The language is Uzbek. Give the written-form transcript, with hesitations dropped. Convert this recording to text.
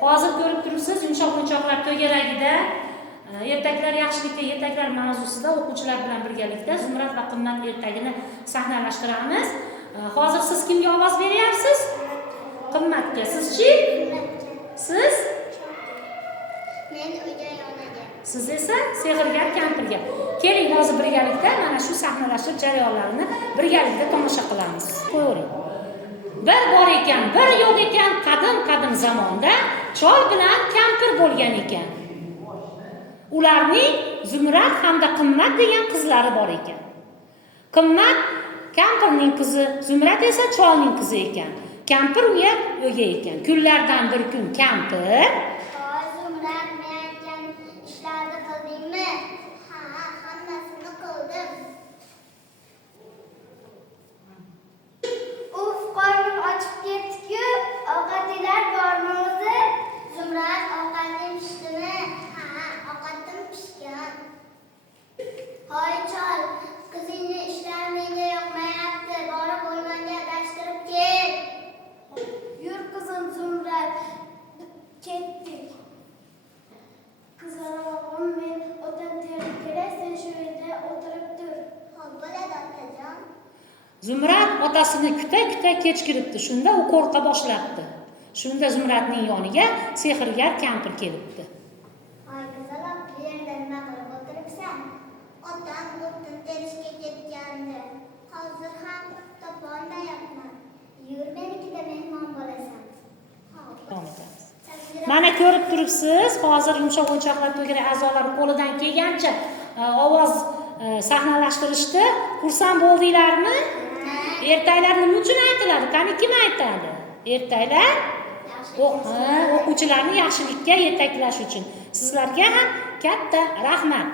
Hozir ko'rib turibsiz, yumshoq-yumshoqlar to'garagida ertaklar yaxshilikka yetaklar mavzusida o'quvchilar bilan birgalikda Zumrad va Qimmat ertagini sahnalashtiramiz. Hozir siz kimga ovoz beryapsiz? Qimmatga. Sizchi? Siz? Men Uydanonaga. Siz esa Sehrgar kampirga. Keling, hozir birgalikda mana shu sahnalashuv jarayonlarini birgalikda tomosha qilamiz. Ko'ring. Bir bor ekan, bir yo'q ekan, qadim zamonda chol bilan kampir bo'lgan ekan. Ularning Zumrad hamda Qimmat degan qizlari bor ekan. Qimmat kampirning qizi, Zumrad esa cholning qizi ekan. Kampir uya ekan. Kunlardan bir kun kampir Zumrad, men aytgan ishlarni qildingmi? Ha, hammasini qildim. Uf, qornim ochib ketdi-ku, ovqatinglar bormi o'zi? Zumrad, ovqating pishdimi? Ha, ovqatim pishgan. Hoy chol, qizingni ishlar menga yoqmayapti. Borib o'rmonga adashtirib kel. Yur qizim Zumrad, ketdik. Qizalog'im, men o'tin terib kelay, sen shu yerda o'tirib tur. Xo'p, bo'ladi otajon. Zumrad otasini kuta kech kiribdi. Shunda u qo'rqa boshlabdi. Shunda Zumradning yoniga Sehrgar kampir kelibdi. Hoy qizaloq, bu yerda nima qilib o'tiribsan? Otam o'tin terishga ketgandi. Hozir ham topolmayapman. Yur, menikida mehmon bo'lasan. Davom etamiz. Mana ko'rib turibsiz, hozir yumshoq-yumshoqlar to'gara a'zolari qo'lidan kelgancha ovoz sahnalashtirishdi. Xursand bo'ldinglarmi? Ertaklar nima uchun aytiladi? Qani kim aytadi? Ertaklar o'quvchilarni yaxshilikka yetaklash uchun. Sizlarga ham katta rahmat.